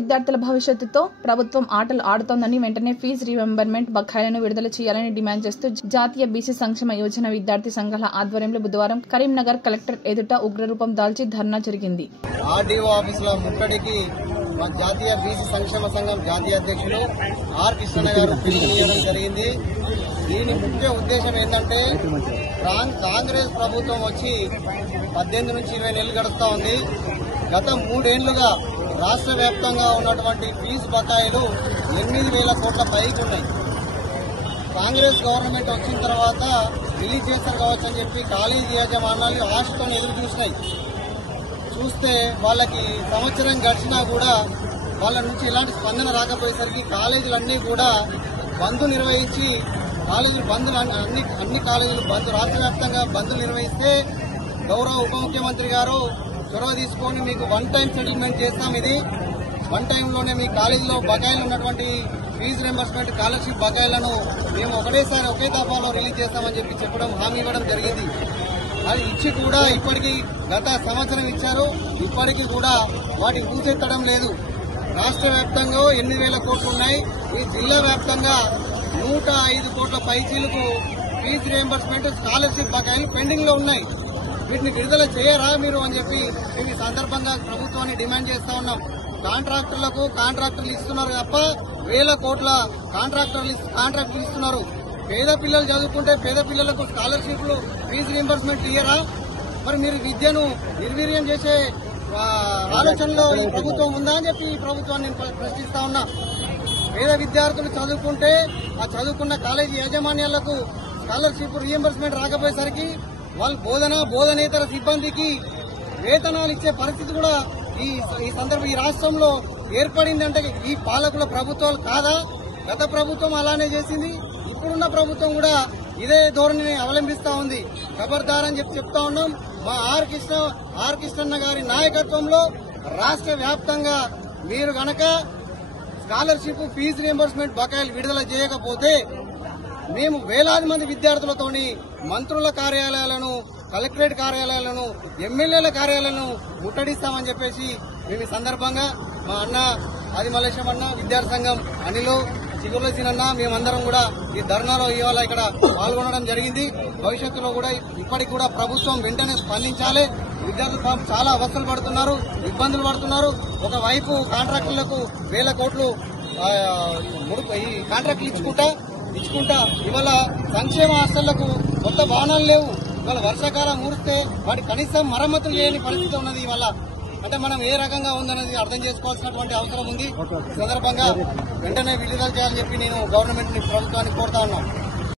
విద్యార్థుల భవిష్యత్తుతో ప్రభుత్వం ఆటలు ఆడుతోందని వెంటనే ఫీజు రీయింబర్స్మెంట్ బకాయిలను విడుదల చేయాలని డిమాండ్ చేస్తూ జాతీయ బీసీ సంక్షేమ యోజన విద్యార్థి సంఘాల ఆధ్వర్యంలో బుధవారం కరీంనగర్ కలెక్టర్ ఎదుట ఉగ్రరూపం దాల్చి ధర్నా జరిగింది. ఆర్డీఓ ఆఫీసులో ముట్టడికి మా జాతీయ బీసీ సంక్షేమ సంఘం జాతీయ అధ్యక్షులు ఆర్ కృష్ణ గారు పిలుపునివ్వడం జరిగింది. దీని ముఖ్య ఉద్దేశం ఏంటంటే కాంగ్రెస్ ప్రభుత్వం వచ్చి 18 నుంచి 20 నెలలు గడుస్తా ఉంది. గత 3 ఏళ్లుగా రాష్ట్ర వ్యాప్తంగా ఉన్నటువంటి ఫీజు బకాయిలు 8,000 కోట్ల పైకి ఉన్నాయి. కాంగ్రెస్ గవర్నమెంట్ వచ్చిన తర్వాత రిలీజ్ చేస్తారు కావచ్చు అని చెప్పి కాలేజీ యాజమాన్యాలు ఆశతో ఎదురు చూస్తే వాళ్ళకి సంవత్సరం గడిచినా కూడా వాళ్ళ నుంచి ఎలాంటి స్పందన రాకపోయేసరికి కాలేజీలన్నీ కూడా బంద్ నిర్వహించి అన్ని కాలేజీలు బంద్ రాష్ట్ర వ్యాప్తంగా బంద్ నిర్వహిస్తే గౌరవ ఉప ముఖ్యమంత్రి గారు చొరవ తీసుకొని మీకు 1 టైం సెటిల్మెంట్ చేస్తాం. ఇది 1 టైంలోనే మీ కాలేజీలో బకాయిలు ఉన్నటువంటి ఫీజు రింబర్స్మెంట్ స్కాలర్షిప్ బకాయిలను మేము ఒకటేసారి ఒకే దఫాలో రిలీజ్ చేస్తామని చెప్పడం హామీ ఇవ్వడం జరిగింది. అది ఇచ్చి కూడా ఇప్పటికీ గత సంవత్సరం ఇచ్చారు, ఇప్పటికీ కూడా వాటిని పూసెత్తడం లేదు. రాష్ట్ర వ్యాప్తంగా 8,000 కోట్లు ఉన్నాయి. ఈ జిల్లా వ్యాప్తంగా 105 కోట్ల పైచీలకు ఫీజు రియంబర్స్మెంట్ స్కాలర్షిప్ బకాయిలు పెండింగ్ లో ఉన్నాయి. వీటిని విడుదల చేయరా మీరు అని చెప్పి మేము ఈ సందర్భంగా ప్రభుత్వాన్ని డిమాండ్ చేస్తా ఉన్నాం. కాంట్రాక్టర్లు ఇస్తున్నారు తప్ప 1,000 కోట్ల కాంట్రాక్టులు ఇస్తున్నారు. పేద పిల్లలు చదువుకుంటే పేద పిల్లలకు స్కాలర్షిప్లు ఫీజు రింబర్స్మెంట్ ఇయ్యరా? మరి మీరు విద్యను నిర్వీర్యం చేసే ఆలోచనలో ఈ ప్రభుత్వం ఉందా అని చెప్పి ఈ ప్రభుత్వాన్ని ప్రశ్నిస్తా ఉన్నా. పేద విద్యార్థులు చదువుకుంటే ఆ చదువుకున్న కాలేజీ యాజమాన్యాలకు స్కాలర్షిప్ రియంబర్స్మెంట్ రాకపోయేసరికి వాళ్ళు బోధనేతర సిబ్బందికి వేతనాలు ఇచ్చే పరిస్థితి కూడా ఈ రాష్ట్రంలో ఏర్పడిందంటే ఈ పాలకుల ప్రభుత్వాలు కాదా? గత ప్రభుత్వం అలానే చేసింది, ఇప్పుడున్న ప్రభుత్వం కూడా ఇదే ధోరణిని అవలంబిస్తా ఉంది. ఖబర్దార్ అని చెప్తా ఉన్నాం. మా ఆర్ కృష్ణన్న గారి నాయకత్వంలో రాష్ట్ర వ్యాప్తంగా మీరు గనక స్కాలర్షిప్ ఫీజు రియంబర్స్మెంట్ బకాయిలు విడుదల చేయకపోతే మేము వేలాది మంది విద్యార్థులతోని మంత్రుల కార్యాలయాలను, కలెక్టరేట్ కార్యాలయాలను, ఎమ్మెల్యేల కార్యాలయాలను ముట్టడిస్తామని చెప్పేసి మేము ఈ సందర్భంగా మా అన్న ఆదిమల్లేశం అన్న, విద్యార్థి సంఘం అనిలు, చిగుర్ల సీనన్న మేమందరం కూడా ఈ ధర్నాలో ఇవాళ ఇక్కడ పాల్గొనడం జరిగింది. భవిష్యత్తులో కూడా ఇప్పటికి కూడా ప్రభుత్వం వెంటనే స్పందించాలి. విద్యార్థులు చాలా అవస్థలు పడుతున్నారు, ఇబ్బందులు పడుతున్నారు. ఒకవైపు కాంట్రాక్టులకు 1,000 కోట్లు ఈ కాంట్రాక్టులు ఇచ్చుకుంటా ఇవాళ సంక్షేమ హాస్టళ్లకు కొత్త భవనాలు లేవు. ఇవాళ వర్షాకాలం మురిస్తే వాటి కనీసం మరమ్మతులు చేయని పరిస్థితి ఉన్నది. ఇవాళ అంటే మనం ఏ రకంగా ఉందనేది అర్థం చేసుకోవాల్సినటువంటి అవసరం ఉంది. సందర్భంగా వెంటనే విడుదల చేయాలని చెప్పి నేను గవర్నమెంట్ ప్రభుత్వాన్ని కోరుతా ఉన్నాను.